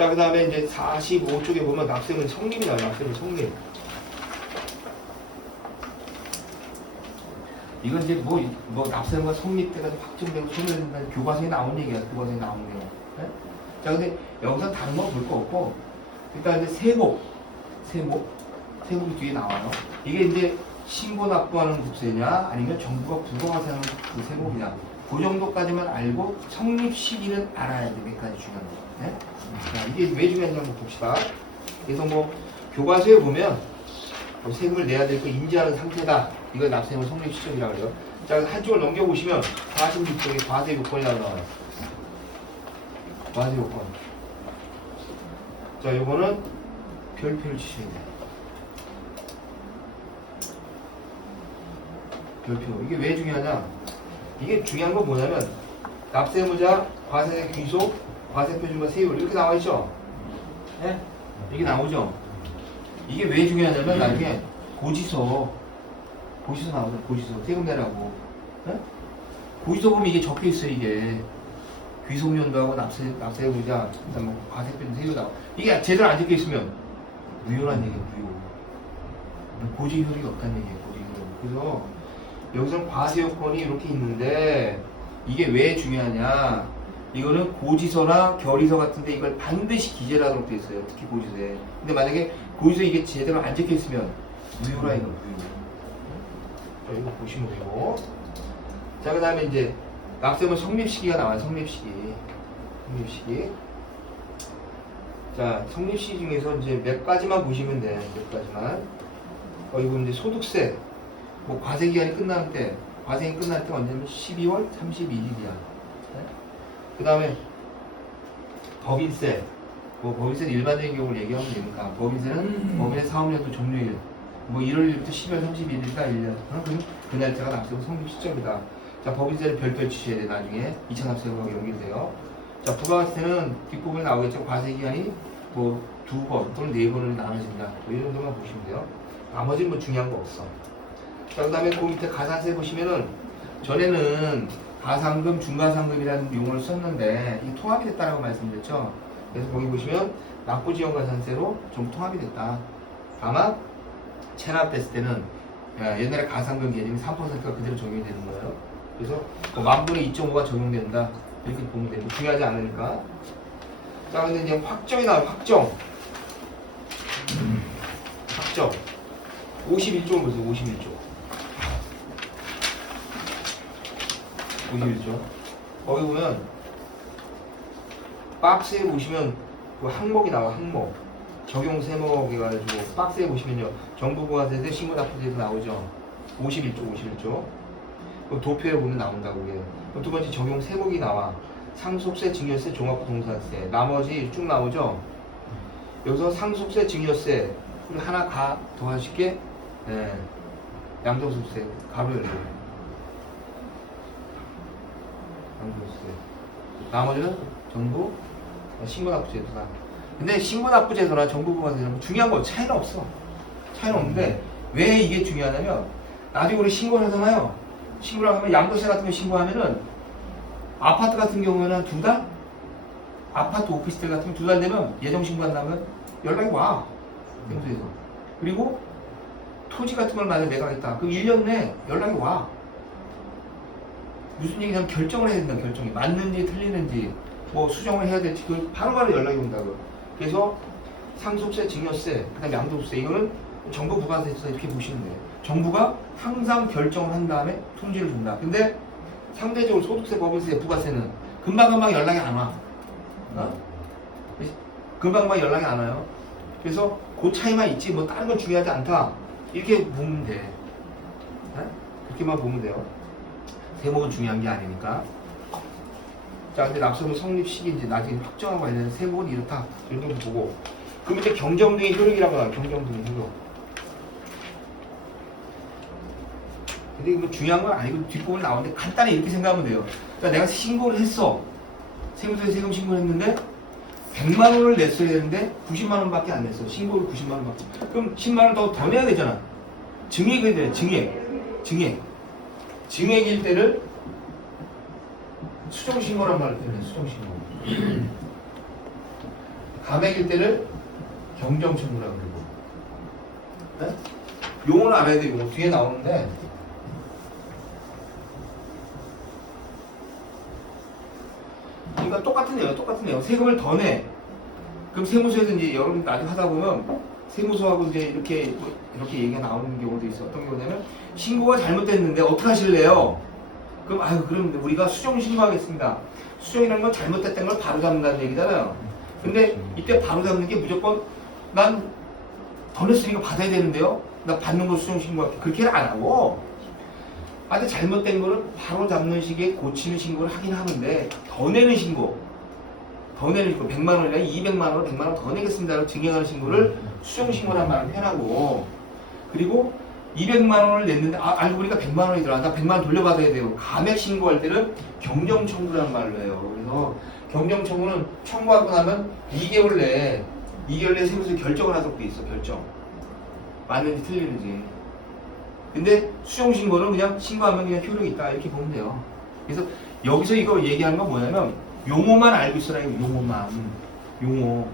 자, 그 다음에 이제 45쪽에 보면 납세금 성립이 나와요. 납세금 성립. 이건 이제 뭐 납세금과 성립때가 확정되고 소멸된다는 교과서에 나온 얘기야. 교과서에 나온 거. 네? 자, 근데 여기서 다른 거 볼 거 없고, 일단 이제 세목이 뒤에 나와요. 이게 이제 신고 납부하는 국세냐, 아니면 정부가 부과하는 그 세목이냐. 그 정도까지만 알고 성립 시기는 알아야 돼. 몇 가지 중요한 거. 네? 자, 이게 왜 중요한지 한번 봅시다. 그래서 뭐 교과서에 보면 뭐 세금을 내야 될 거 인지하는 상태다. 이걸 납세금 성립 시점이라고 그래요. 자, 한쪽을 넘겨보시면 46쪽에 과세 요건이라고 나와요. 과세 요건. 자, 요거는 별표를 치시면 돼요. 별표. 이게 왜 중요하냐? 이게 중요한 건 뭐냐면 납세의무자, 과세 귀속, 과세 표준과 세율 이렇게 나와 있죠. 네? 이게 나오죠. 이게 왜 중요하냐면 나중에 고지서 나오죠. 고지서 세금 내라고. 네? 고지서 보면 이게 적혀 있어요. 이게 귀속연도하고 납세의무자, 그다음 뭐 과세 표준 세율 나와. 이게 제대로 안 적혀 있으면 무효란 얘기예요. 무효. 고지 효력이 없다는 얘기예요. 고지 효력. 그래서 여기서는 과세 요건이 이렇게 있는데 이게 왜 중요하냐? 이거는 고지서나 결의서 같은데 이걸 반드시 기재를 하도록 돼 있어요. 특히 고지서에. 근데 만약에 고지서에 이게 제대로 안 적혀 있으면 무효라 이거 무효. 자, 이거 보시면 되고. 자, 그 다음에 이제 납세금 성립 시기가 나와요. 성립 시기. 자, 성립 시기 중에서 이제 몇 가지만 보시면 돼. 몇 가지만. 이거 이제 소득세. 뭐 과세 기간이 끝날 때, 과세기 끝날 때 언제냐면 12월 31일이야. 그 다음에 법인세. 뭐 법인세는 일반적인 경우를 얘기하면 되니까 법인세는 법인의 사업연도 종료일. 뭐 1월 1일부터 12월 31일이다 1년. 그럼 그 날짜가 납세금 성립 시점이다. 자, 법인세는 별도로 치셔야 돼. 나중에 2차 납세금하고 연결돼요. 자, 부가가치세는 뒷부분에 나오겠죠. 과세 기간이 뭐 2번 또는 4번으로 나눠진다. 뭐 이 정도만 보시면 돼요. 나머지는 뭐 중요한 거 없어. 자, 그 다음에 그 밑에 가산세 보시면은 전에는 가상금, 중가상금이라는 용어를 썼는데 이 통합이 됐다라고 말씀드렸죠. 그래서 거기 보시면 납부지원 가산세로 전부 통합이 됐다. 다만 체납됐을 때는 옛날에 가상금 개념이 3%가 그대로 적용이 되는 거예요. 그래서 뭐 만분의 2.5가 적용된다. 이렇게 보면 되고 중요하지 않으니까. 자, 근데 이제 확정이 나와요. 확정. 51조를 보세요. 51조. 거기 보면 박스에 보시면 그 항목이 나와. 항목 적용 세목 해가지고 박스에 보시면요 정부부가세세 신고납부세에서 나오죠. 51조. 도표에 보면 나온다고 해요. 두 번째 적용 세목이 나와. 상속세, 증여세, 종합부동산세. 나머지 쭉 나오죠. 여기서 상속세, 증여세 그리고 하나 더하실게. 양도소득세 가로 열려. 양도소득세. 나머지는 전부 신고납부제도다. 근데 신고납부제도나 정부부가세는 중요한 거 차이는 없어. 차이는 없는데 왜 이게 중요하냐면 나중에 우리 신고를 하잖아요. 신고를 하면 양도세 같은 거 신고하면은 아파트 같은 경우에는 2달? 아파트 오피스텔 같은 거 2달 되면 예정 신고한다면 연락이 와. 행소에서. 그리고 토지 같은 걸 만약에 내가 하겠다. 그럼 1년 내에 연락이 와. 무슨 얘기냐면 결정을 해야 된다. 결정이 맞는지 틀리는지 뭐 수정을 해야 될지 그걸 바로바로 연락이 온다고. 그래서 상속세, 증여세, 그 다음에 양도세 이거는 정부 부가세에서 이렇게 보시면 돼요. 정부가 항상 결정을 한 다음에 통지를 준다. 근데 상대적으로 소득세, 법인세, 부가세는 금방금방 연락이 안 와. 금방금방 연락이 안 와요. 그래서 그 차이만 있지 뭐 다른 건 중요하지 않다. 이렇게 보면 돼. 그렇게만 보면 돼요. 세목은 중요한 게 아니니까. 자, 근데 납세금 성립 시기 이제 나중에 확정하고 관련된 세목은 이렇다. 이런 거 보고. 그럼 이제 경정등의 효력이라고 나와요. 경정등의 효력. 근데 이거 중요한 건 아니고 뒷부분에 나오는데 간단히 이렇게 생각하면 돼요. 그러니까 내가 신고를 했어. 세무서에 세금 신고를 했는데 100만 원을 냈어야 되는데 90만 원밖에 안 냈어. 신고를 90만 원밖에. 그럼 10만 원 더 내야 되잖아. 증액이 돼. 증액일 때를 수정신고란 말을 때문에 수정신고. 감액일 때를 경정청구라고 그러고. 네? 용어는 알아야 돼. 용어 뒤에 나오는데 그러니까 똑같은 내용. 세금을 더 내. 그럼 세무서에서 이제 여러분 나중에 하다 보면 세무서하고 이제 이렇게 얘기가 나오는 경우도 있어. 어떤 경우냐면 신고가 잘못됐는데 어떻게 하실래요? 그럼 우리가 수정 신고하겠습니다. 수정이라는 건 잘못됐던 걸 바로 잡는다는 얘기잖아요. 근데 이때 바로 잡는 게 무조건 난 더 냈으니까 받아야 되는데요. 나 받는 거 수정 신고할게. 그렇게는 안 하고 근데 잘못된 거를 바로 잡는 식의 고치는 신고를 하긴 하는데 더 내는 신고 100만 원이나 200만 원을 100만 원 더 내겠습니다라고 증명하는 신고를 수정 신고라는 말을 해놔고 그리고 200만 원을 냈는데 알고 보니까 100만 원이 들어와. 나 100만 원 돌려받아야 돼요. 감액 신고할 때는 경정 청구라는 말로 해요. 그래서 경정 청구는 청구하고 나면 2개월 내에 세무서 결정을 하도록 돼 있어. 결정. 맞는지 틀리는지. 근데 수정 신고는 그냥 신고하면 그냥 효력이 있다 이렇게 보면 돼요. 그래서 여기서 이거 얘기하는 건 뭐냐면 용어만 알고 있어라. 용어.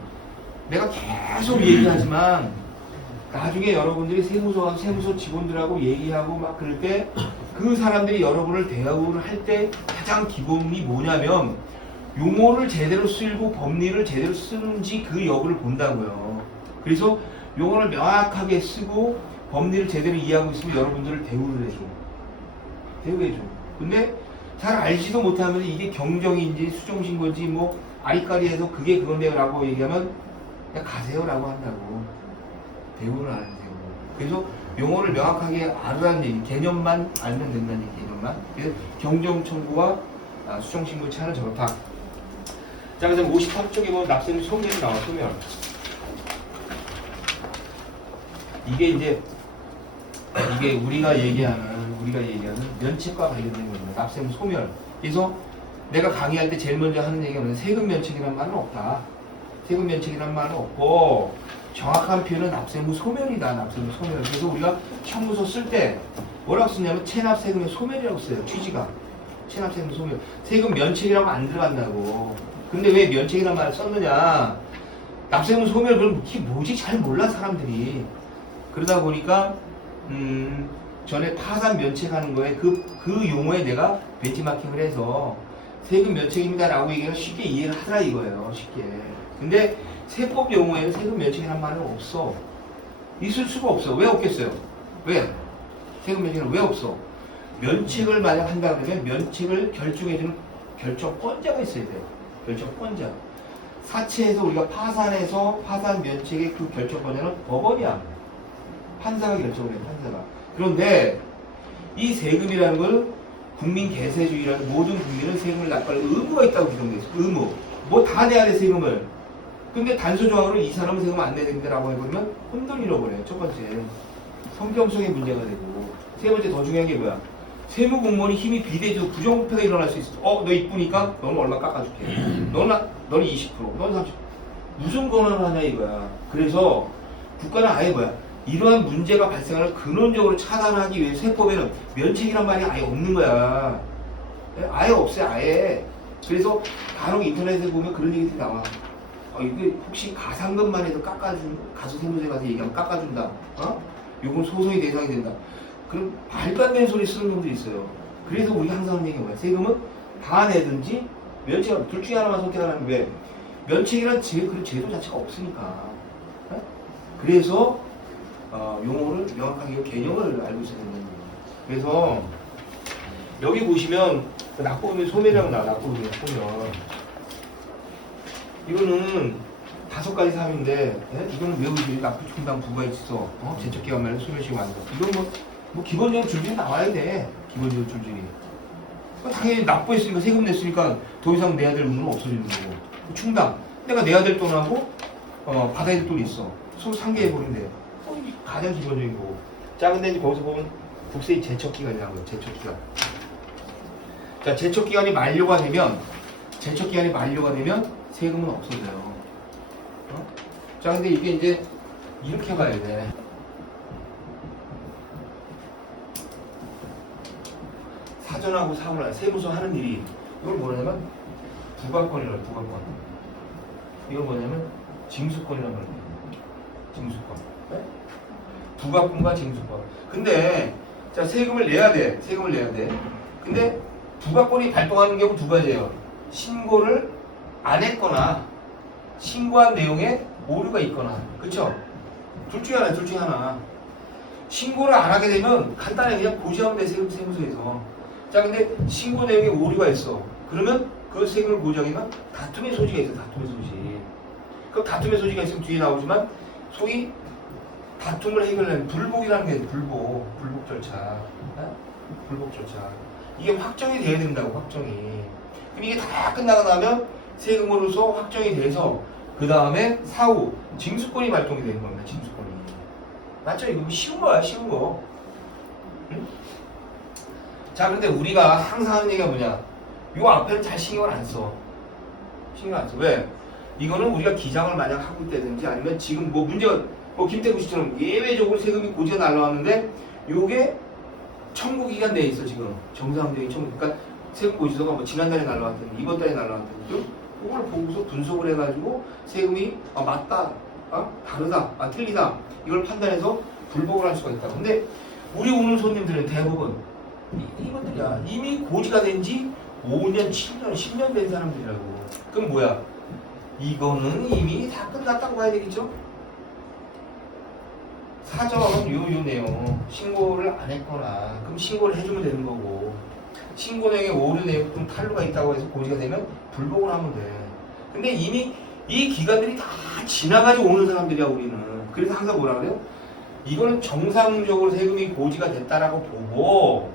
내가 계속 얘기하지만 나중에 여러분들이 세무서 직원들하고 얘기하고 막 그럴 때 그 사람들이 여러분을 대우를 할 때 가장 기본이 뭐냐면 용어를 제대로 쓰고 법리를 제대로 쓰는지 그 여부를 본다고요. 그래서 용어를 명확하게 쓰고 법리를 제대로 이해하고 있으면 여러분들을 대우해줘. 근데 잘 알지도 못하면 이게 경정인지 수정신고인지 뭐 아리까리해서 그게 그건데요 라고 얘기하면 그냥 가세요 라고 한다고. 대우를 안 하세요. 그래서 용어를 명확하게 알으라는 얘기, 개념만 알면 된다는 얘기, 개념만. 그래서 경정청구와 수정신고의 차이는 저렇다. 자, 그래서 53쪽에 보면 납세금 소멸이 나와, 소멸. 이게 우리가 얘기하는 면책과 관련된 겁니다. 납세금 소멸. 그래서 내가 강의할 때 제일 먼저 하는 얘기가 뭐냐면 세금 면책이라는 말은 없다. 세금 면책이라는 말은 없고 정확한 표현은 납세무 소멸이다. 납세무 소멸. 그래서 우리가 형무소 쓸 때 뭐라고 쓰냐면 체납세금의 소멸이라고 써요. 취지가. 체납세금 소멸. 세금 면책이라고 안 들어간다고. 근데 왜 면책이라는 말을 썼느냐. 납세금 소멸 그럼 이게 뭐지? 잘 몰라 사람들이. 그러다 보니까 전에 파산 면책하는 거에 그 용어에 내가 벤치마킹을 해서 세금 면책입니다 라고 얘기하면 쉽게 이해를 하더라 이거예요. 쉽게. 근데 세법 용어에는 세금 면책이라는 말은 없어. 있을 수가 없어. 왜 없겠어요? 왜? 세금 면책은 왜 없어? 면책을 만약 한다 그러면 면책을 결정해주는 결정권자가 있어야 돼요. 결정권자. 사채에서 우리가 파산해서 파산 면책의 그 결정권자는 법원이야. 판사가 결정을 해요. 판사가. 그런데 이 세금이라는 걸 국민 계세주의라는 모든 국민은 세금을 납부할 의무가 있다고 규정돼 있어. 의무. 뭐 다 내야 돼 세금을. 근데 단수 조항으로 이 사람은 세금 안 내야 된다라고 해보면 혼돈 잃어버려요. 첫 번째 성경성의 문제가 되고 세 번째 더 중요한 게 뭐야? 세무 공무원이 힘이 비대해져서 부정부패가 일어날 수 있어. 너 이쁘니까 너는 얼마 깎아줄게. 너는 20%, 너는 30%. 무슨 권한을 하냐 이거야. 그래서 국가는 아예 뭐야? 이러한 문제가 발생하는 근원적으로 차단하기 위해 세법에는 면책이란 말이 아예 없는 거야. 아예 없어요. 아예. 그래서 간혹 인터넷에 보면 그런 얘기들이 나와. 이게 혹시 가상금만 해도 가수 세무서에 가서 얘기하면 깎아준다. 요건 소송의 대상이 된다. 그럼 말도 안 되는 소리 쓰는 놈들이 있어요. 그래서 우리가 항상 하는 얘기가 뭐야? 세금은 다 내든지 면책, 둘 중에 하나만 선택하는 왜? 면책이란 그 제도 자체가 없으니까. 그래서 용어를 명확하게 개념을 알고 있어야 된다는 거예요. 그래서 여기 보시면 납부금의 소멸이라고 나와. 납부금의 소멸. 이거는 5가지 사항인데 이거는 외우지. 납부 충당 부가 있어. 제척기간 말로 소멸시효 만들어. 이건 뭐 기본적으로 줄줄이 나와야 돼. 기본적으로 줄줄이. 당연히 납부했으니까 세금 냈으니까 더 이상 내야 될 의무는 없어지는 거고. 충당. 내가 내야 될 돈하고 받아야 될 돈이 있어. 서로 상계해버린대. 가장 기본적인 거고. 자, 근데 이제 거기서 보면 국세의 제척기간이라고 해요. 제척기간. 자, 제척기간이 만료가 되면 세금은 없어져요. 자, 근데 이게 이제 이렇게 봐야 돼. 사전하고 사후를 세무서 하는 일이 이걸 뭐냐면 부가권이라고. 부가권. 이건 뭐냐면 징수권이라고 하는 거예요. 징수권. 네? 부가권과 징수권. 근데 자 세금을 내야 돼. 세금을 내야 돼. 근데 부가권이 발동하는 경우 두 가지예요. 신고를 안 했거나 신고한 내용에 오류가 있거나. 그쵸? 둘 중에 하나, 둘 중에 하나. 신고를 안 하게 되면 간단하게 그냥 고지하면 돼, 세무서에서. 자, 근데 신고 내용에 오류가 있어. 그러면 그 세금을 고지하기는 다툼의 소지가 있어, 다툼의 소지. 그 다툼의 소지가 있으면 뒤에 나오지만 소위 다툼을 해결하는 불복이라는 게 있어요, 불복. 불복 절차. 불복 절차. 이게 확정이 돼야 된다고, 확정이. 그럼 이게 다 끝나고 나면 세금으로서 확정이 돼서 그 다음에 사후 징수권이 발동이 되는 겁니다. 징수권이. 맞죠? 이거 쉬운 거야, 쉬운 거. 응? 자, 근데 우리가 항상 하는 얘기가 뭐냐? 요 앞에는 잘 신경을 안 써. 신경 안 써. 왜? 이거는 우리가 기장을 만약 하고 있다든지 아니면 지금 뭐 문제가 뭐 김태구 씨처럼 예외적으로 세금이 고지가 날라왔는데 요게 청구 기간 내에 있어 지금 정상적인 청구. 그러니까 세금 고지서가 뭐 지난달에 날라왔더니 이번 달에 날라왔더니 그걸 보고서 분석을 해가지고 세금이 맞다, 다르다, 틀리다 이걸 판단해서 불복을 할 수가 있다. 근데 우리 오는 손님들은 대부분 이것들이야 이미 고지가 된 지 5년, 7년, 10년 된 사람들이라고. 그럼 뭐야? 이거는 이미 다 끝났다고 봐야 되겠죠? 사전 요 내용 신고를 안 했거나 그럼 신고를 해주면 되는 거고 신고 내용에 오류 내용 좀 탈루가 있다고 해서 고지가 되면 불복을 하면 돼. 근데 이미 이 기간들이 다 지나가지고 오는 사람들이야 우리는. 그래서 항상 뭐라 그래요? 이거는 정상적으로 세금이 고지가 됐다라고 보고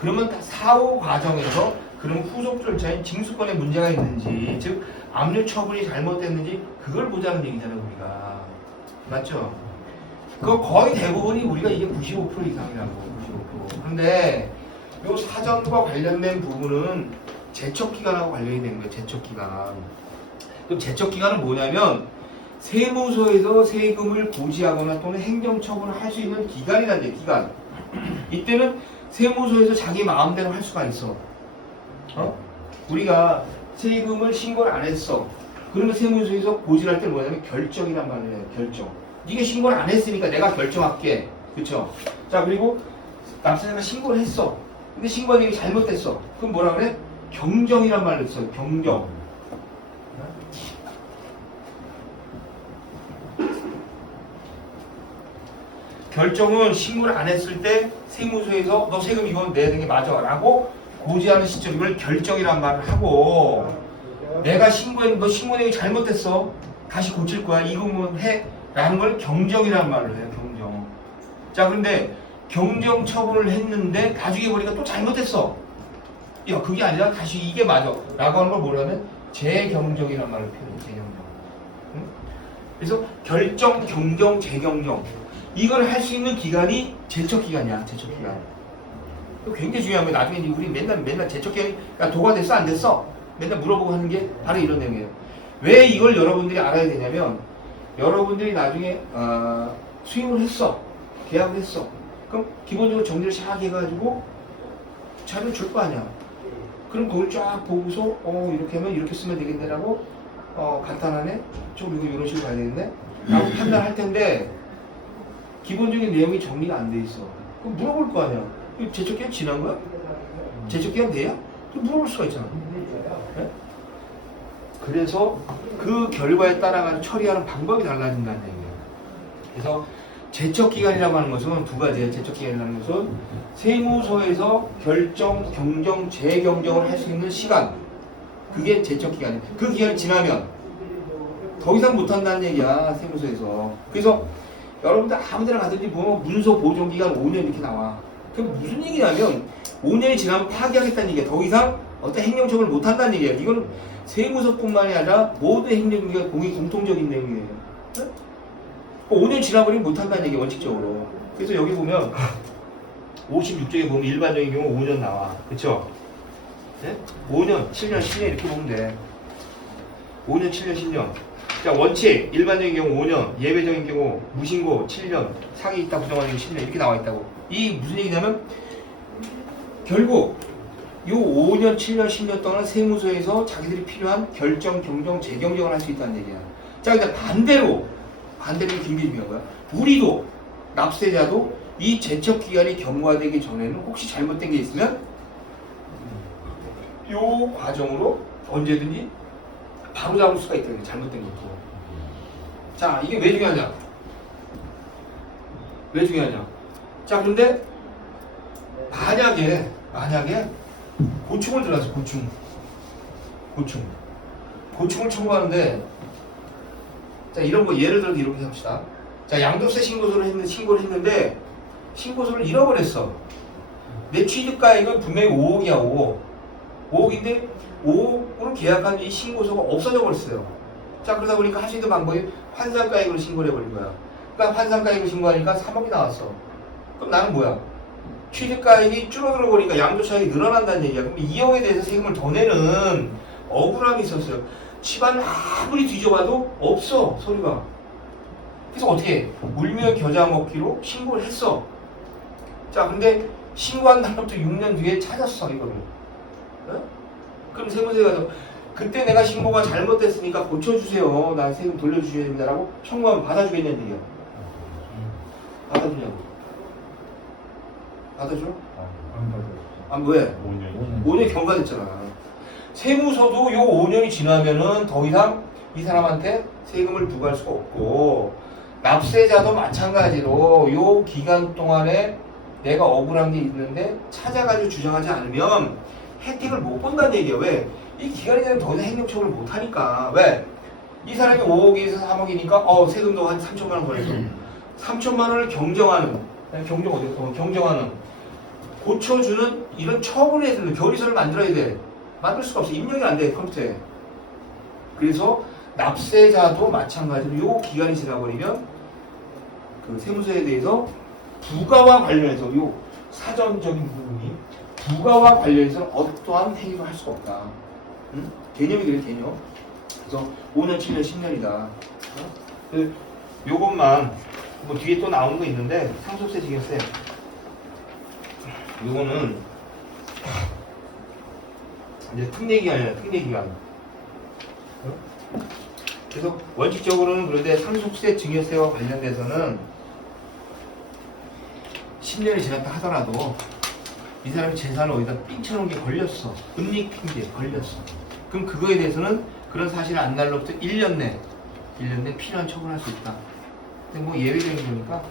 그러면 다 사후 과정에서 그럼 후속 절차인 징수권에 문제가 있는지 즉 압류 처분이 잘못됐는지 그걸 보자는 얘기잖아요 우리가. 맞죠? 그 거의 대부분이 우리가 이게 95% 이상이라고 95%. 그런데 요 사전과 관련된 부분은 제척기간하고 관련이 되는 거예요. 제척기간. 그럼 제척기간은 뭐냐면 세무서에서 세금을 고지하거나 또는 행정처분을 할 수 있는 기간이라는 얘기. 기간. 이때는 세무서에서 자기 마음대로 할 수가 있어. 우리가 세금을 신고를 안 했어. 그러면 세무서에서 고지할 때는 뭐냐면 결정이란 말이에요. 결정. 네가 신고를 안 했으니까 내가 결정할게. 그쵸? 자, 그리고 납세자가 신고를 했어. 근데 신고한 내용이 잘못됐어. 그럼 뭐라 그래? 경정이란 말을 써요. 경정. 결정은 신고를 안 했을 때 세무서에서 너 세금 이거 내야 되는 게 맞아 라고 고지하는 시점, 이걸 결정이란 말을 하고 내가 신고했는데 너 신고 내용이 잘못됐어. 다시 고칠 거야. 이거면 해. 라는 걸 경정이라는 말로 해요. 경정. 자, 그런데 경정 처분을 했는데 나중에 보니까 또 잘못했어. 야, 그게 아니라 다시 이게 맞아 라고 하는 걸 뭐라면 재경정이라는 말을 표현해요. 재경정. 응? 그래서 결정, 경정, 재경정 이걸 할 수 있는 기간이 제척기간이야. 제척기간. 굉장히 중요한 거예요. 나중에 우리 맨날 제척기간이 도가 됐어 안 됐어? 맨날 물어보고 하는 게 바로 이런 내용이에요. 왜 이걸 여러분들이 알아야 되냐면 여러분들이 나중에 수임을 했어. 계약을 했어. 그럼 기본적으로 정리를 잘 해가지고 자료를 줄 거 아니야. 그럼 그걸 쫙 보고서 이렇게 하면 이렇게 쓰면 되겠네라고 간단하네? 좀 이거 이런 식으로 가야 되겠네? 라고 판단할 텐데 기본적인 내용이 정리가 안 돼 있어. 그럼 물어볼 거 아니야. 제척기간 지난 거야? 제척기간 돼야? 물어볼 수가 있잖아. 네? 그래서 그 결과에 따라가서 처리하는 방법이 달라진다는 얘기예요. 그래서 제척기간이라고 하는 것은 두 가지예요. 제척기간이라는 것은 세무서에서 결정, 경정, 재경정을 할 수 있는 시간. 그게 제척기간이에요. 그 기간이 지나면 더 이상 못한다는 얘기야. 세무서에서. 그래서 여러분들 아무 데나 가든지 보면 문서 보존기간 5년 이렇게 나와. 그게 무슨 얘기냐면 5년이 지나면 파기하겠다는 얘기야. 더 이상 어떤 행정처분을 못한다는 얘기야. 이거는 세무서뿐만이 아니라 모든 행정기관 공통적인 내용이에요. 네? 5년 지나버리면 못한다는 얘기야. 원칙적으로. 그래서 여기 보면 56쪽에 보면 일반적인 경우 5년 나와. 그쵸? 네? 5년, 7년, 10년 이렇게 보면 돼. 5년, 7년, 10년. 자, 원칙, 일반적인 경우 5년, 예외적인 경우 무신고 7년, 상이 있다 부정하는 경우 10년 이렇게 나와 있다고. 이 무슨 얘기냐면 결국 요 5년, 7년, 10년 동안 세무서에서 자기들이 필요한 결정, 경정, 재경정을 할 수 있다는 얘기야. 자, 근데 반대로 굉장히 중요한 거야. 우리도 납세자도 이 제척 기간이 경과되기 전에는 혹시 잘못된 게 있으면 요 과정으로 언제든지 바로 잡을 수가 있다. 잘못된 것도. 자, 이게 왜 중요하냐? 왜 중요하냐? 자, 그런데 만약에 고충을 들어서 고충을 청구하는데, 자, 이런 거 예를 들어서 이렇게 합시다. 자, 양도세 신고를 했는데 신고서를 잃어버렸어. 내 취득가액은 분명히 5억이야. 5억인데 5억으로 계약한 이 신고서가 없어져 버렸어요. 자, 그러다 보니까 할 수 있는 방법이 환산가액으로 신고를 해버린 거야. 그러니까 환산가액으로 신고하니까 3억이 나왔어. 그럼 나는 뭐야? 취득가액이 줄어들어 버리니까 양도차익이 늘어난다는 얘기야. 그럼 2억에 대해서 세금을 더 내는 억울함이 있었어요. 집안을 아무리 뒤져봐도 없어, 서류가. 그래서 어떻게 해? 울며 겨자 먹기로 신고를 했어. 자, 근데 신고한 날부터 6년 뒤에 찾았어, 이거를. 어? 그럼 세무서에 그때 내가 신고가 잘못됐으니까 고쳐주세요. 나 세금 돌려주셔야 됩니다라고 청구하면 받아주겠냐는 얘기야. 받아주냐고. 받아줘? 안 받아요. 왜? 5년. 5년이 경과됐잖아. 세무서도 요 5년이 지나면은 더 이상 이 사람한테 세금을 부과할 수가 없고, 납세자도 마찬가지로 요 기간 동안에 내가 억울한 게 있는데 찾아가지고 주장하지 않으면 혜택을 못 본다는 얘기야. 왜? 이 기간이 되면 더 이상 행정처벌을 못 하니까. 왜? 이 사람이 5억에서 3억이니까 세금도 한 3천만 원 벌어서 3천만 원을 경정하는 고쳐주는 이런 처분에 대해서는 결의서를 만들어야 돼. 만들 수가 없어. 입력이 안 돼, 컴퓨터에. 그래서 납세자도 마찬가지로 요 기간이 지나버리면 그 세무서에 대해서 부가와 관련해서 요 사전적인 부분이 부가와 관련해서는 어떠한 행위도 할 수가 없다. 응? 개념이 그래, 개념. 그래서 5년, 7년, 10년이다. 요것만 뭐 뒤에 또 나오는 거 있는데 상속세, 증여세. 요거는 이제 특례기간이야, 특례기간. 그래서 원칙적으로는 그런데 상속세, 증여세와 관련돼서는 10년이 지났다 하더라도 이 사람이 재산을 어디다 삥쳐놓은 게 걸렸어. 은닉 핑계 걸렸어. 그럼 그거에 대해서는 그런 사실을 안 날로부터 1년 내 필요한 처분할 수 있다. 근데 뭐 예외적인 거니까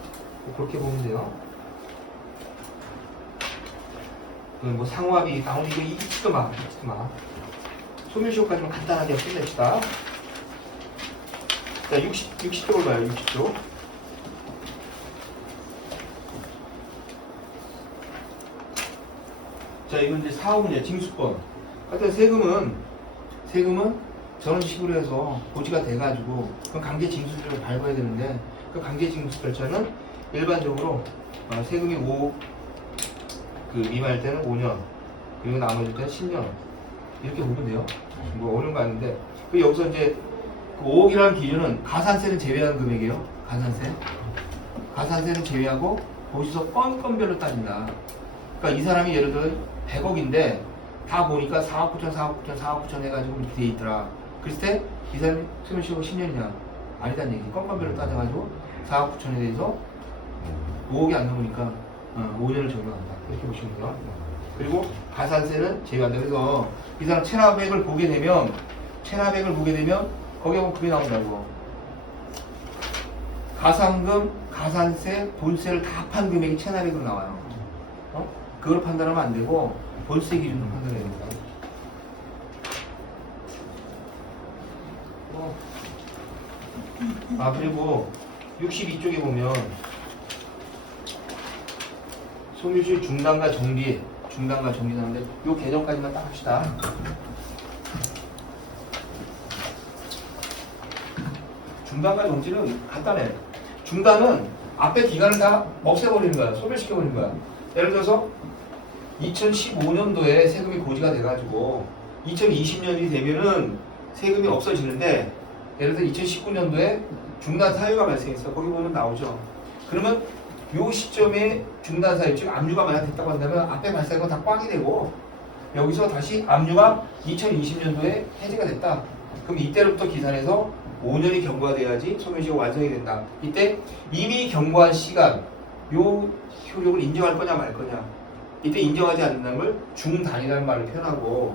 뭐 그렇게 보면 돼요. 뭐 상호합의, 나오는 이거 잊지도 마. 소멸시효까지만 간단하게 끝냅시다. 자, 60쪽을 봐요, 60쪽. 자, 이건 이제 사업은요, 징수권. 하여튼 세금은 저런 식으로 해서 고지가 돼가지고, 그럼 강제 징수를 밟아야 되는데, 그 강제 징수 절차는 일반적으로 세금이 5억 미만일 때는 5년, 그리고 나머지 때는 10년. 이렇게 보면 돼요. 뭐 어려운 거 아닌데, 그 여기서 이제 그 5억이라는 기준은 가산세는 제외한 금액이에요. 가산세는 제외하고 거기서 건별로 따진다. 그러니까 이 사람이 예를 들어 100억인데 다 보니까 4억 9천 해가지고 이렇게 돼 있더라. 그랬을 때 이 사람이 소멸시효가 10년이냐? 아니다는 얘기. 건별로 따져가지고 4억 9천에 대해서 5억이 안 넘으니까 5년을 적용한다. 이렇게 보시면 돼요. 그리고 가산세는 제외한다. 그래서 이 사람 체납액을 보게 되면 거기에 보면 그게 나온다고. 가산금, 가산세, 본세를 다 합한 금액이 체납액으로 나와요. 그걸 판단하면 안 되고 본세 기준으로 판단해야 됩니다. 그리고 62쪽에 보면 소멸시효 중단과 정지 나오는데 요 개정까지만 딱 합시다. 중단과 정지는 간단해. 중단은 앞에 기간을 다 없애버리는 거야. 소멸시켜버리는 거야. 예를 들어서 2015년도에 세금이 고지가 돼가지고 2020년이 되면은 세금이 없어지는데, 예를 들어 2019년도에 중단 사유가 발생했어. 거기 보면 나오죠. 그러면 요 시점에 중단 사유, 즉 압류가 만약 됐다고 한다면 앞에 발생한 건 다 꽝이 되고, 여기서 다시 압류가 2020년도에 해제가 됐다. 그럼 이때로부터 기산해서 5년이 경과돼야지 소멸시효가 완성이 된다. 이때 이미 경과한 시간 요 효력을 인정할 거냐 말 거냐. 이때 인정하지 않는다는 걸 중단이라는 말을 표현하고,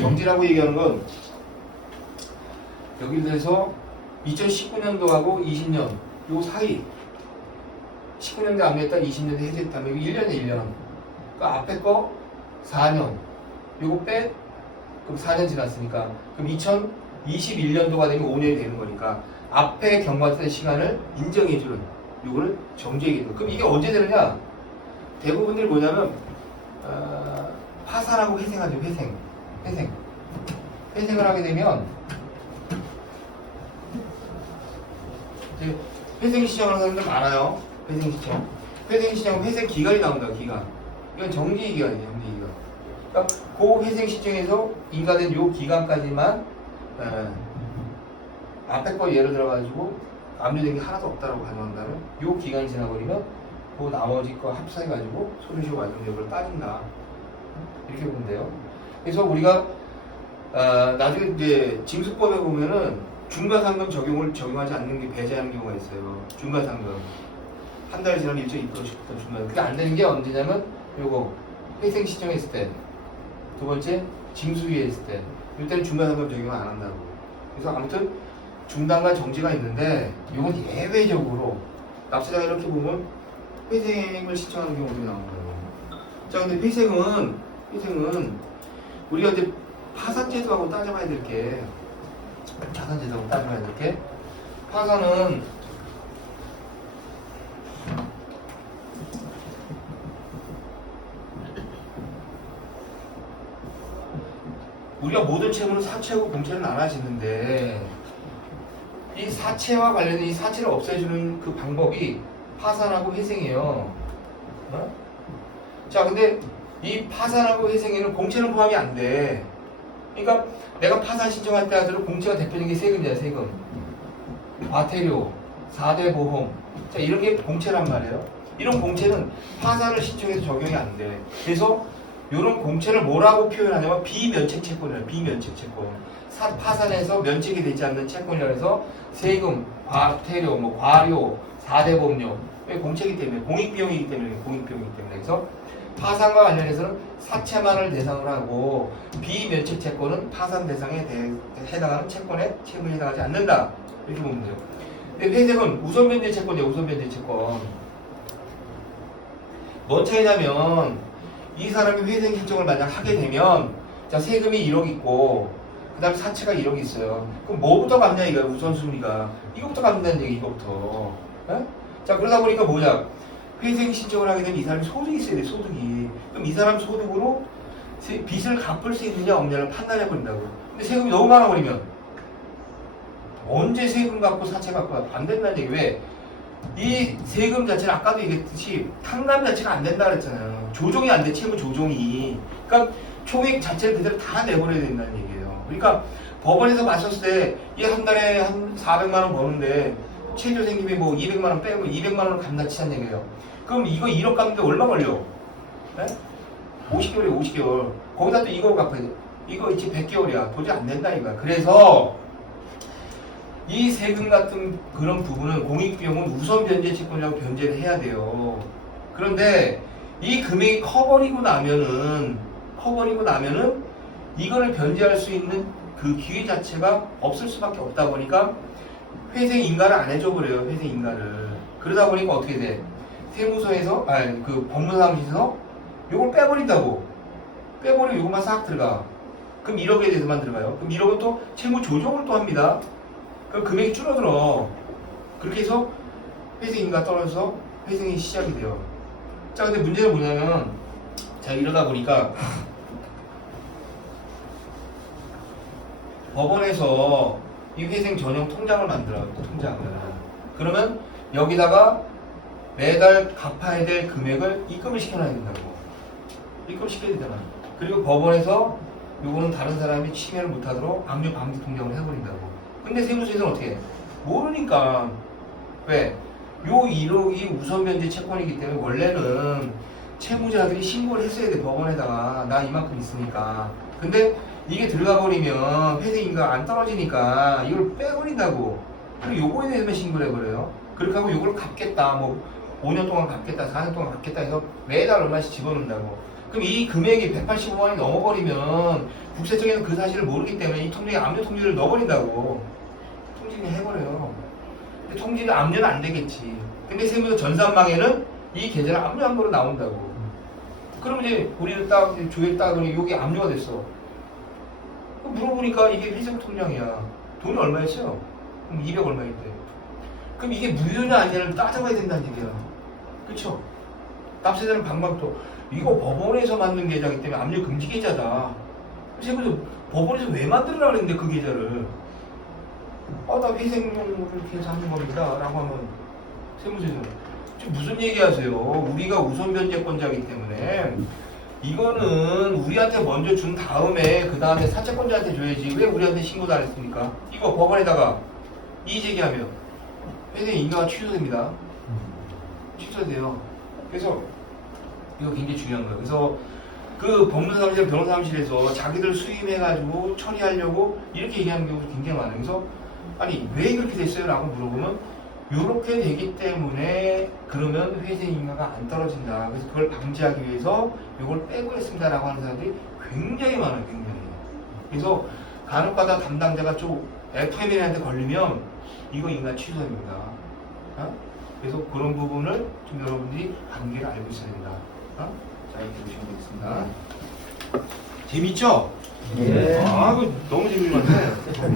정지라고 얘기하는 건 여기 대해서 2019년도하고 20년 요 사이 19년도에 압류했다 20년도에 해제했다면 이거 1년에 1년. 그러니까 앞에 거 4년 요거 빼 그럼 4년 지났으니까 그럼 2021년도가 되면 5년이 되는 거니까 앞에 경과했던 시간을 인정해주는 요거를 정지얘기해요. 그럼 이게 언제 되느냐? 대부분들이 뭐냐면 파산하고 회생하죠. 회생을 하게 되면 이제 회생 시청하는 사람들 많아요. 회생 시청은 회생 기간이 나온다. 기간. 이건 정지 기간이에요. 정지 기간. 그러니까 그 회생 시청에서 인가된 요 기간까지만 앞에 거 예를 들어가지고 압류된 게 하나도 없다라고 가정한다면 요 기간이 지나버리면 그 나머지 거 합사해가지고 소멸시효 완성 여부를 따진다. 이렇게 보면 돼요. 그래서 우리가 나중에 이제 징수법에 보면은 중과상금 적용하지 않는 게 배제하는 경우가 있어요. 중과상금 한 달 지나면 1.2%씩 중과상금. 그게 안 되는 게 언제냐면 요거 회생 시청했을 때, 두 번째 징수유예했을 때, 이때는 중과상금 적용 안 한다고. 그래서 아무튼 중단과 정지가 있는데 이건 예외적으로 납세자가 이렇게 보면 회생을 신청하는 경우도 나오는 거예요. 자, 근데 회생은 우리가 이제 파산제도하고 따져봐야 될 게, 파산은 우리가 모든 채무는 사채하고 공채를 나눠지는데 이 사채와 관련된 이 사채를 없애주는 그 방법이 파산하고 회생이에요. 어? 자, 근데 이 파산하고 회생에는 공채는 포함이 안 돼. 그러니까 내가 파산 신청할 때 하더라도 공채가 대표적인 게 세금이야. 세금, 과태료, 4대 보험. 자, 이런 게 공채란 말이에요. 이런 공채는 파산을 신청해서 적용이 안 돼. 그래서 이런 공채를 뭐라고 표현하냐면 비면책 채권이에요. 비면책 채권. 파산해서 면책이 되지 않는 채권이라 해서 세금, 과태료, 뭐 과료, 4대 보험료. 왜 공채이기 때문에, 공익비용이기 때문에. 그래서 파산과 관련해서는 사채만을 대상으로 하고 비면책 채권은 파산 대상에 해당하는 채권에 채무에 해당하지 않는다. 이렇게 보면 돼요. 근데 회생은 우선변제 채권이에요. 우선변제 채권. 뭔 차이냐면 이 사람이 회생 신청을 만약 하게 되면, 자, 세금이 1억 있고 그 다음에 사채가 1억 있어요. 그럼 뭐부터 갚냐 이거야. 우선순위가 이거부터 갚는다는 얘기. 이거부터. 에? 자, 그러다 보니까 뭐냐, 회생 신청을 하게 되면 이 사람이 소득이 있어야 돼. 소득이. 그럼 이 사람 소득으로 빚을 갚을 수 있느냐 없느냐를 판단해 버린다고. 근데 세금이 너무 많아 버리면 언제 세금 갚고 사채 갚고 안 된다는 얘기. 왜? 이 세금 자체는 아까도 얘기했듯이 탕감 자체가 안 된다 그랬잖아요. 조정이 안 돼. 채무 조정이. 그러니까 총액 자체를 그대로 다 내버려야 된다는 얘기예요. 그러니까 법원에서 봤었을 때 이 한 달에 한 400만 원 버는데 최저생님이 뭐 200만 원 빼고 200만 원을 감납치자는 얘기예요. 그럼 이거 1억 갚는데 얼마 걸려? 네? 50개월이에요. 50개월. 거기다 또 이거 갚아야 돼. 이거 이제 100개월이야. 도저히 안 된다 이거야. 그래서 이 세금 같은 그런 부분은 공익비용은 우선 변제 채권이라고 변제를 해야 돼요. 그런데 이 금액이 커버리고 나면은 이거를 변제할 수 있는 그 기회 자체가 없을 수밖에 없다 보니까 회생 인가를 안 해줘 버려요. 회생 인가를. 그러다 보니까 어떻게 돼? 세무서에서 그 법무사무실에서 요걸 빼버린다고. 빼버리면 요것만 싹 들어가. 그럼 1억에 대해서만 들어가요. 그럼 1억은 또 채무 조정을 또 합니다. 그럼 금액이 줄어들어. 그렇게 해서 회생 인가 떨어져서 회생이 시작이 돼요. 자, 근데 문제는 뭐냐면, 자, 이러다 보니까 법원에서 이 회생 전용 통장을 만들어요. 통장을. 그러면 여기다가 매달 갚아야 될 금액을 입금을 시켜놔야 된다고. 입금시켜야 되잖아. 그리고 법원에서 요거는 다른 사람이 침해를 못하도록 압류 방지 통장을 해버린다고. 근데 세무서에서는 어떻게 해? 모르니까. 왜? 요 1억이 우선변제 채권이기 때문에 원래는 채무자들이 신고를 했어야 돼. 법원에다가 나 이만큼 있으니까. 근데 이게 들어가 버리면 회생인가 안 떨어지니까 이걸 빼버린다고. 그리고 요거에 대해서만 신고를 해버려요. 그렇게 하고 요걸 갚겠다. 뭐 5년 동안 갚겠다, 4년 동안 갚겠다 해서 매달 얼마씩 집어넣는다고. 그럼 이 금액이 185만 원이 넘어버리면 국세청에는 그 사실을 모르기 때문에 이 통장에 압류 통지를 넣어버린다고. 통지를 해버려요. 근데 통지는 압류는 안 되겠지. 근데 세무서 전산망에는 이 계좌를 압류한 거로 나온다고. 그럼 이제 우리는 딱 조회를 따더니 여기 압류가 됐어. 물어보니까 이게 회생 통장이야. 돈이 얼마였어요? 그럼 200 얼마였대. 그럼 이게 무효냐 아니냐를 따져봐야 된다는 얘기야. 그쵸? 납세자는 방방토 이거 법원에서 만든 계좌이기 때문에 압류 금지 계좌다. 세무서 법원에서 왜 만들으라 그랬는데 그 계좌를 나 회생용으로 이렇게 하는 겁니다 라고 하면 세무서에서는 지금 무슨 얘기하세요? 우리가 우선 변제권자이기 때문에 이거는 우리한테 먼저 준 다음에 그 다음에 사채권자한테 줘야지 왜 우리한테 신고도 안 했습니까? 이거 법원에다가 이의제기하면 회생 인가가 취소됩니다. 취소돼요. 그래서 이거 굉장히 중요한 거예요. 그래서 그 법무사무실, 변호사무실에서 자기들 수임해가지고 처리하려고 이렇게 얘기하는 경우도 굉장히 많아요. 그래서 아니 왜 그렇게 됐어요? 라고 물어보면 이렇게 되기 때문에 그러면 회생인가가 안 떨어진다. 그래서 그걸 방지하기 위해서 이걸 빼고 했습니다 라고 하는 사람들이 굉장히 많아요. 굉장히. 그래서 간혹가다 담당자가 좀 FMN한테 걸리면 이거 인가 취소입니다. 그래서 그런 부분을 좀 여러분들이 관계를 알고 있어야 된다. 자, 이렇게 보시면 되겠습니다. 재밌죠? 네. 이거 너무 재밌는 것 같아.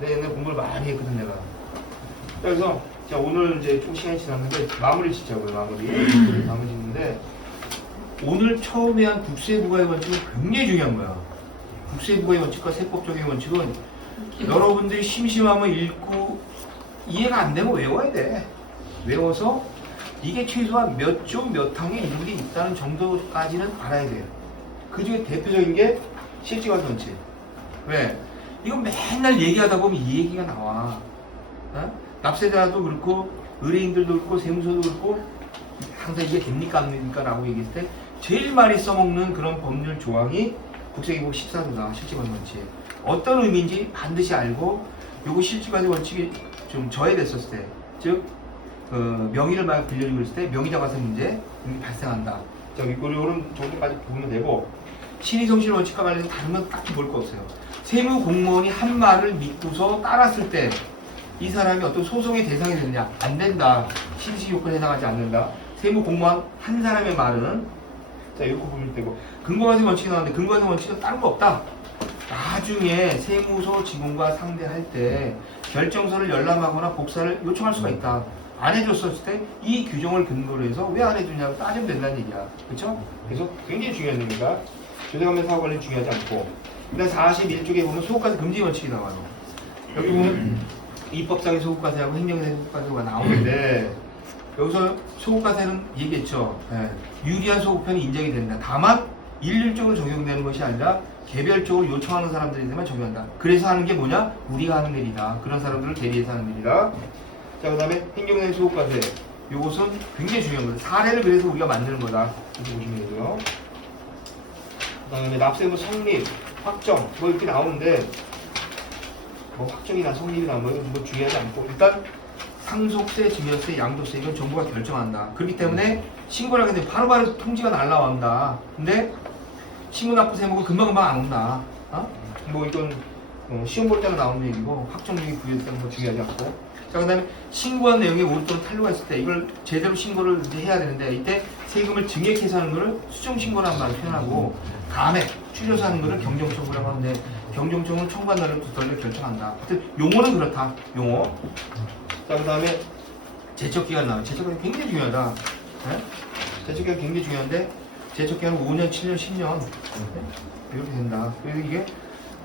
내 옛날 공부를 많이 했거든, 내가. 그래서, 자, 오늘 이제 좀 시간이 지났는데, 마무리 짓자고요, 마무리 짓는데, 오늘 처음에 한 국세부가의 원칙은 굉장히 중요한 거야. 국세부가의 원칙과 세법적인 원칙은 여러분들이 심심하면 읽고, 이해가 안 되면 외워야 돼. 외워서 이게 최소한 몇 조 몇 항의 일이 있다는 정도까지는 알아야 돼요. 그 중에 대표적인 게 실질과세 원칙. 왜? 이거 맨날 얘기하다 보면 이 얘기가 나와. 납세자도 그렇고 의뢰인들도 그렇고 세무서도 그렇고 항상 이게 됩니까 안 됩니까 라고 얘기했을 때 제일 많이 써먹는 그런 법률 조항이 국세기록 14조다. 실질과세 원칙. 어떤 의미인지 반드시 알고 요거 실질과세 원칙이 좀 저해됐었을 때, 즉 명의를 막 빌려주고 있을 때 명의자 과세 문제 발생한다. 자, 이런 정도까지 보면 되고 신의성실 원칙과 관련해서 다른 건 딱히 볼 거 없어요. 세무 공무원이 한 말을 믿고서 따랐을 때 이 사람이 어떤 소송의 대상이 되느냐? 안 된다. 신시 요건에 해당하지 않는다. 세무 공무원 한 사람의 말은 자, 이렇게 보면 되고 근거과세 원칙이 나왔는데 근거과세 원칙은 다른 거 없다. 나중에 세무서 직원과 상대할 때 결정서를 열람하거나 복사를 요청할 수가 있다. 안 해줬었을 때 이 규정을 근거로 해서 왜 안 해주냐고 따지면 된다는 얘기야. 그쵸? 그래서 굉장히 중요한 얘기가 조세관면 사고 관련 중요하지 않고 그다음 41쪽에 보면 소급과세 금지 원칙이 나와요. 여기 보면 입법상의 소급과세하고 행정상의 소급과세가 나오는데 여기서 소급과세는 얘기했죠. 유리한 소급편이 인정이 된다. 다만 일률적으로 적용되는 것이 아니라 개별적으로 요청하는 사람들한테만 적용한다. 그래서 하는 게 뭐냐? 우리가 하는 일이다. 그런 사람들을 대리해서 하는 일이다. 자, 그 다음에 행정상 소급과세. 이것은 굉장히 중요한 거다. 사례를 그래서 우리가 만드는 거다. 이렇게 보시면 되고요. 그 다음에 납세무 성립, 확정. 뭐 이렇게 나오는데 뭐 확정이나 성립이나 뭐 중요하지 않고 일단 상속세, 증여세, 양도세 이건 정부가 결정한다. 그렇기 때문에 신고를 하게 되면 바로바로 통지가 날라온다. 근데 신고 납부 세무가 금방금방 안 온다. 뭐 이건 시험 볼 때는 나오는 얘기고 확정력이 부여되는 거 중요하지 않고. 자, 그 다음에 신고한 내용에 오류 또는 탄로가 있을 때 이걸 제대로 신고를 이제 해야 되는데 이때 세금을 증액해서 하는 거를 수정신고라는 말을 표현하고 감액, 추려서 하는 거를 경정청구라고 하는데 경정청은 청구한 날을 두달로 결정한다. 하여튼 용어는 그렇다. 용어. 자, 그 다음에 제척기간 나와요. 제척기간 굉장히 중요하다. 제척기간 굉장히 중요한데 제척기간은 5년, 7년, 10년 이렇게 된다. 그래서 이게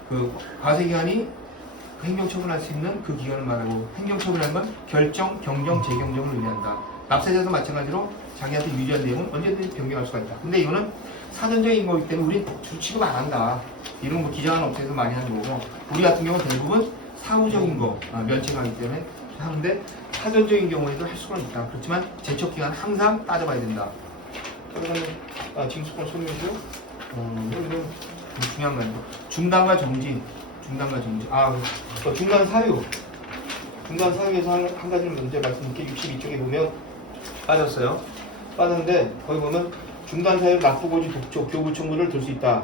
그 과세기간이 행정처분할 수 있는 그 기간을 말하고 행정처분이라는 건 결정, 경정, 재경정을 의미한다. 납세자도 마찬가지로 자기한테 유지한 내용은 언제든지 변경할 수가 있다. 근데 이거는 사전적인 거기 때문에 우리 주 취급 안 한다. 이런 거 기장하는 업체에서 많이 하는 거고 우리 같은 경우는 대부분 사후적인 거 면책하기 때문에 하는데 사전적인 경우에도 할 수가 있다. 그렇지만 제척기간 항상 따져봐야 된다. 그다음에 징수권 소멸시효 여기는 중요한 거 아니고 중단과 정지. 중단 사유. 중단 사유에서 한 가지를 먼저 말씀드릴게요. 62쪽에 보면 빠졌어요. 빠졌는데 거기 보면 중단 사유 납부고지 독촉 교부 청구를 들 수 있다.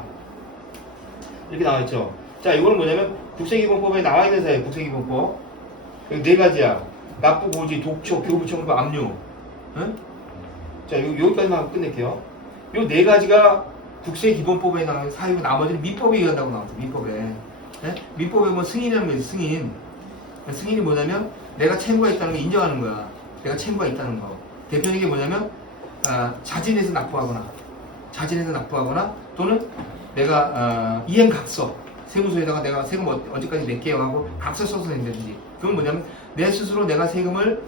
이렇게 나와 있죠. 자, 이거는 뭐냐면 국세기본법에 나와 있는 사유. 국세기본법. 여기 네 가지야. 납부고지 독촉 교부 청구 압류. 응? 자, 여기까지만 하고 끝낼게요. 요 네 가지가 국세기본법에 나온 사유고 나머지는 민법에 의한다고 나왔죠. 민법에. 네? 민법에 뭐 승인이라는 거 있어요. 승인. 승인이 뭐냐면 내가 채무가 있다는 걸 인정하는 거야. 내가 채무가 있다는 거. 대표적인 게 뭐냐면 자진해서 납부하거나 또는 내가 이행각서 세무서에다가 내가 세금 언제까지 낼게요 하고 각서 써서 낸다든지. 그건 뭐냐면 내 스스로 내가 세금을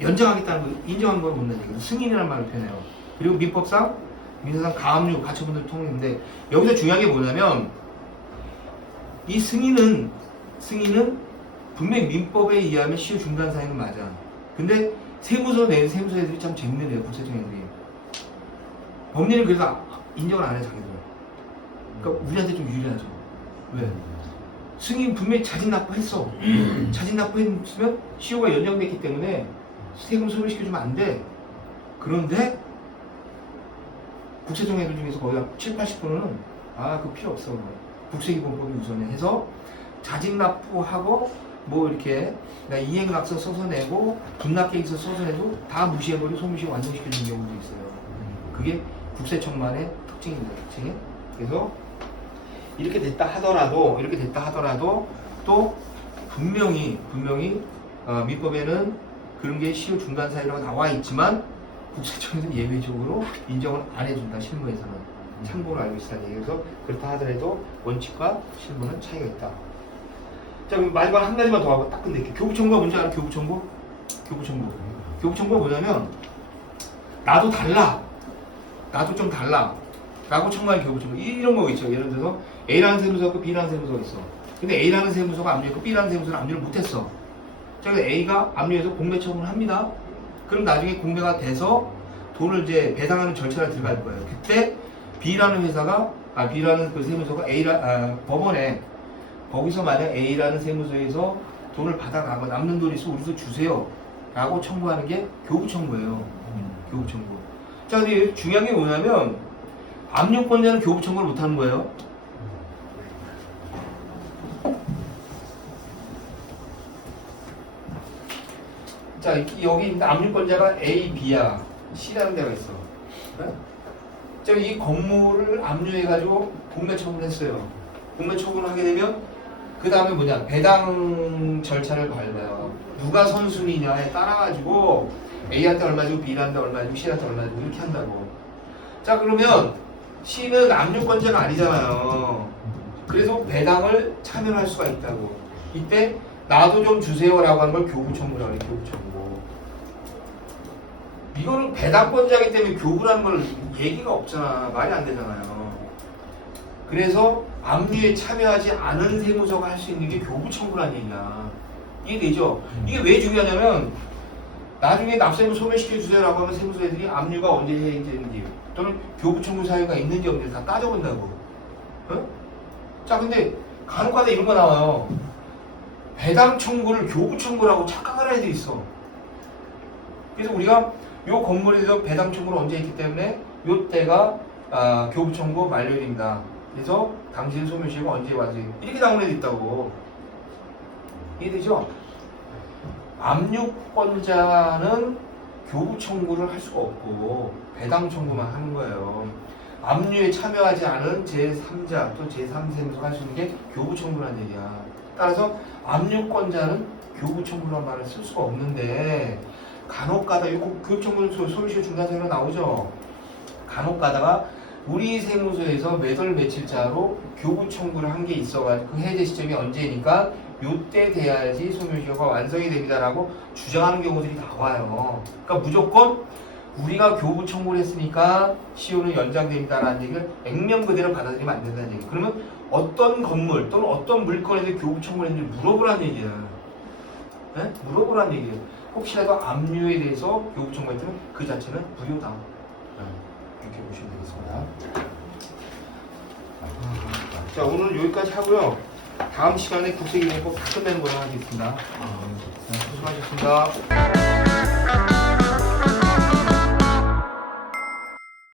연장하겠다는 거 인정하는 걸 묻는 얘기예요. 승인이라는 말을 표현해요. 그리고 민법상 민사상 가압류 가처분들 통했는데 여기서 중요한 게 뭐냐면 이 승인은 분명히 민법에 의하면 시효 중단 사유는 맞아. 근데 세무서 낸 세무서 애들이 참 재밌는 애요. 국세청 애들이. 법리는 그래서 인정을 안 해 자기들. 그러니까 우리한테 좀 유리하죠. 왜? 승인 분명히 자진 납부했어. 자진 납부했으면 시효가 연장됐기 때문에 세금 소멸시켜주면 안 돼. 그런데 국세청 애들 중에서 거의 한 7, 80%는 그거 필요 없어. 국세기본법이 우선해 해서 자진 납부하고 뭐 이렇게 내가 이행각서 써서 내고 분납계획서 써서 내도 다 무시해버리고 소멸시효 완성시켜주는 경우도 있어요. 그게 국세청만의 특징입니다. 특징이. 그래서 이렇게 됐다 하더라도 또 분명히 민법에는 그런 게 시효 중단 사유라고 나와 있지만 국세청에서는 예외적으로 인정을 안 해준다. 실무에서는 참고로 알고 있다는 얘기여서 그렇다 하더라도 원칙과 실무는 차이가 있다. 자, 그럼 마지막 한 가지만 더 하고 딱 끝낼게요. 교부청구가 뭔지 알아? 교부청구가 뭐냐면 나도 좀 달라 라고 청구한 교부청구. 이런 거 있죠. 예를 들어서 A라는 세무서가 있고 B라는 세무서가 있어. 근데 A라는 세무서가 압류했고 B라는 세무서는 압류를 못했어. 자, 그래서 A가 압류해서 공매 처분을 합니다. 그럼 나중에 공매가 돼서 돈을 이제 배상하는 절차를 들어갈 거예요. 그때 B라는 그 세무서가 법원에 거기서 만약 A라는 세무서에서 돈을 받아가고 남는 돈이 있어 우리도 주세요 라고 청구하는 게 교부청구예요. 교부청구. 자, 근데 중요한 게 뭐냐면 압류권자는 교부청구를 못하는 거예요. 자, 여기 압류권자가 A, B야. C라는 데가 있어. 네? 자, 이 건물을 압류해가지고 공매 처분을 했어요. 공매 처분을 하게 되면 그 다음에 뭐냐, 배당 절차를 밟아요. 누가 선순위냐에 따라가지고 A한테 얼마 주고 B한테 얼마 주고 C한테 얼마 주고 이렇게 한다고. 자, 그러면 C는 압류권자가 아니잖아요. 그래서 배당을 참여할 수가 있다고. 이때 나도 좀 주세요라고 하는 걸 교부청구라고 해요. 교부청구. 이거는 배당권자이기 때문에 교부라는 걸 얘기가 없잖아. 말이 안 되잖아요. 그래서 압류에 참여하지 않은 세무서가 할 수 있는 게 교부청구라는 얘기야. 이해되죠? 이게 왜 중요하냐면 나중에 납세무 소멸시켜주세요라고 하면 세무서 애들이 압류가 언제 해제되는지 또는 교부청구 사유가 있는지 없는지 다 따져본다고. 어? 자, 근데 간혹가다 이런 거 나와요. 배당 청구를 교부 청구라고 착각하는 애들이 있어. 그래서 우리가 요 건물에 대해서 배당 청구를 언제 했기 때문에 요 때가 교부 청구 만료일입니다. 그래서 당신 소멸시효가 언제 와지 이렇게 나오는 애도 있다고. 이해되죠? 압류권자는 교부 청구를 할 수가 없고 배당 청구만 하는 거예요. 압류에 참여하지 않은 제3자 또 제3세무서가 할 수 있는 게 교부 청구라는 얘기야. 따라서 압류권자는 교부 청구라는 말을 쓸 수가 없는데 간혹가다 이 교부 청구는 소멸시효 중단 사유로 나오죠. 간혹가다가 우리 세무서에서 몇 월 며칠자로 교부 청구를 한 게 있어가지고 그 해제 시점이 언제니까 요때 돼야지 소멸시효가 완성이 됩니다라고 주장하는 경우들이 나와요. 그러니까 무조건 우리가 교부 청구를 했으니까 시효는 연장됩니다라는 얘기를 액면 그대로 받아들이면 안 된다는 얘기. 그러면 어떤 건물 또는 어떤 물건에 대해 교부 청구를 했는지 물어보라는 얘기야. 네? 물어보라는 얘기예요. 혹시라도 압류에 대해서 교부 청구했다면 그 자체는 무효다. 이렇게 보시면 되겠습니다. 자, 오늘 여기까지 하고요. 다음 시간에 국세기능 꼭다 끝내는 걸로 하겠습니다. 수고하셨습니다.